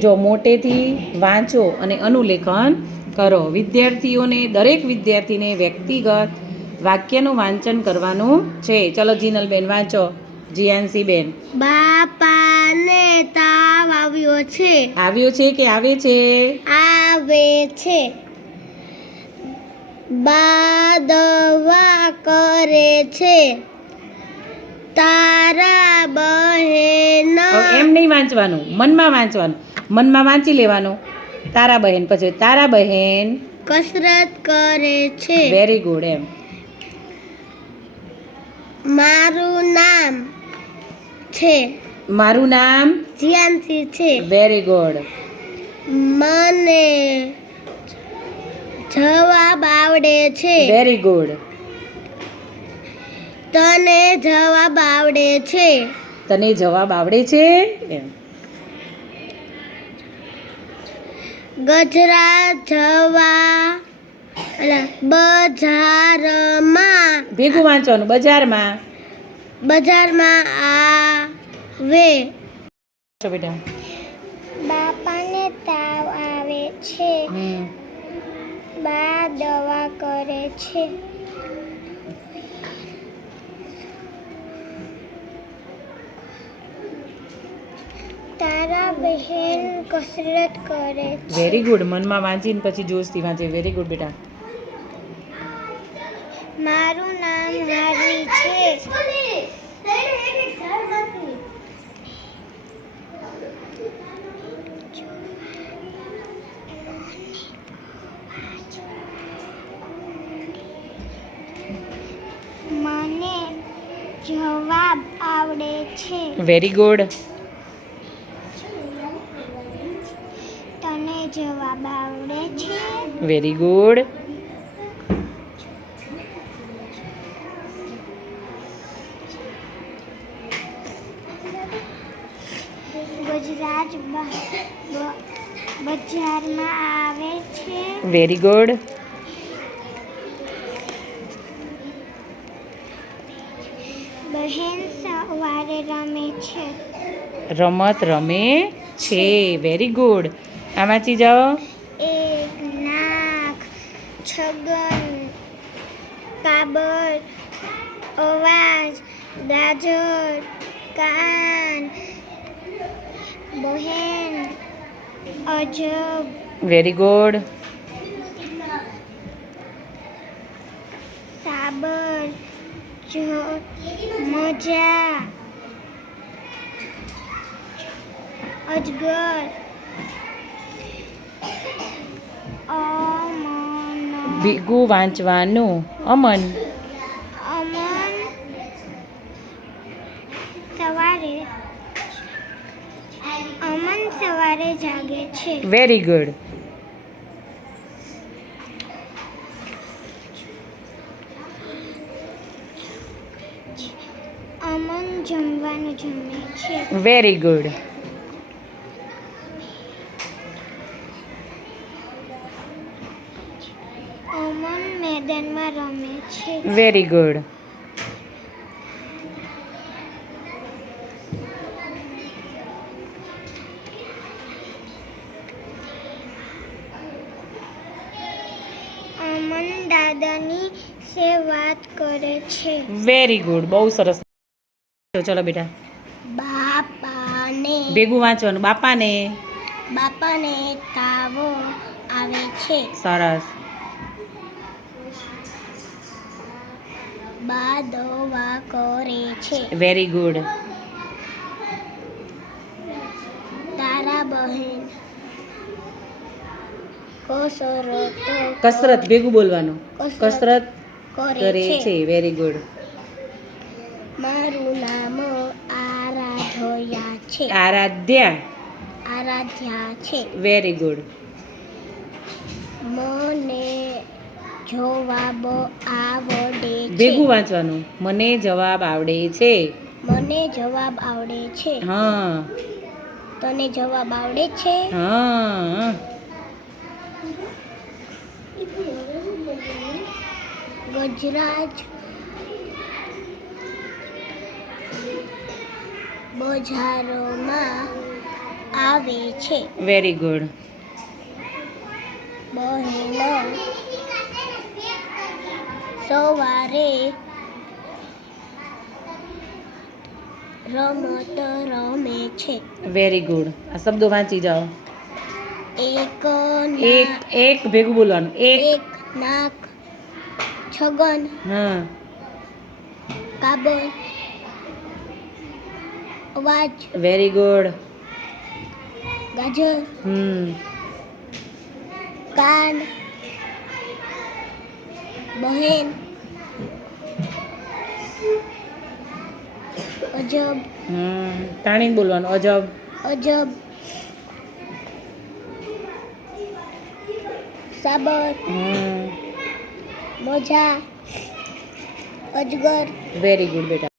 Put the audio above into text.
જો મોટેથી વાંચો અને અનુલેખન કરો. વિદ્યાર્થીઓને દરેક વિદ્યાર્થીને વ્યક્તિગત વાક્યનું વાંચન કરવાનું છે. ચલો જીનલબેન વાંચો. જીયાનસી બેન બાપાને તાવ આવ્યો છે. આવ્યો છે કે આવે છે? આવે છે. બા દવા કરે છે. તારા બહેન એમ નહીં વાંચવાનું. મનમાં વાંચવાનું. મનમાં વાંચી લેવાનું. તારા બહેન પછી તારા બહેન કસરત કરે છે. વેરી ગુડ એમ. મારું નામ છે. મારું નામ? જીયાનસી છે. વેરી ગુડ મને જવાબ આવડે છે. વેરી ગુડ તને જવાબ આવડે છે. તને જવાબ આવડે છે? એમ. ગજરા જવા બજારમાં. ભેગું વાંચવાનું બજારમાં. બજારમાં આવે. બેટા. બાપાને તાવ આવે છે. બા દવા કરે છે. તારા બહેન કસરત કરે છે. વેરી ગુડ મનમાં વાંચીને પછી જોશથી વાંચે. વેરી ગુડ બેટા. મારું નામ હારી છે. મને જવાબ આવડે છે. વેરી ગુડ તને જવાબ આવડે છે? વેરી ગુડ ગુજરાત બજારમાં આવે છે? વેરી ગુડ બહેન સવારે રમે છે? રમત રમે છે. વેરી ગુડ આ વાંચી જાઓ. એક નાક છગન કાબર અવાજ ગાજર કાન બહેન અજબ. વેરી ગુડ સાબર મજા. અજગર અમન ભેગું વાંચવાનું અમન અમન સવારે અમન સવારે જાગે છે વેરી ગુડ અમન જમવાનું જમે છે વેરી ગુડ અમન મેદાનમાં રમે છે. વેરી ગુડ અમન દાદાની સે વાત કરે છે. વેરી ગુડ બહુ સરસ. ચલો બેટા. બાપાને ભેગું વાંચવાનું. બાપાને. બાપાને તાવો આવે છે. સરસ. બા દવા કરે છે. વેરી ગુડ તારા બહેન કસરત કસરત ભેગું બોલવાનું. કસરત કરે છે. વેરી ગુડ મારું નામ આરાધ્યા છે. આરાધ્યા. આરાધ્યા છે. વેરી ગુડ મને જવાબ આવડે છે. ભેગું વાંચવાનું. મને જવાબ આવડે છે. મને જવાબ આવડે છે. હા. તને જવાબ આવડે છે? હા. ગજરાજ બજારોમાં આવે છે. વેરી ગુડ બહેનો સવારે રમત રમે છે. વેરી ગુડ આ શબ્દો વાંચી જાઓ. એક એક એક ભેગું બોલવાનું. એક. નાક છગન હા. કાબર અવાજ વેરી ગુડ ગાજર હમ. કાન બહેન. અજબ. હમ તાણી બોલવાનું અજબ. અજબ. સાબર. હમ. મજા. અજગર. વેરી ગુડ બેટા.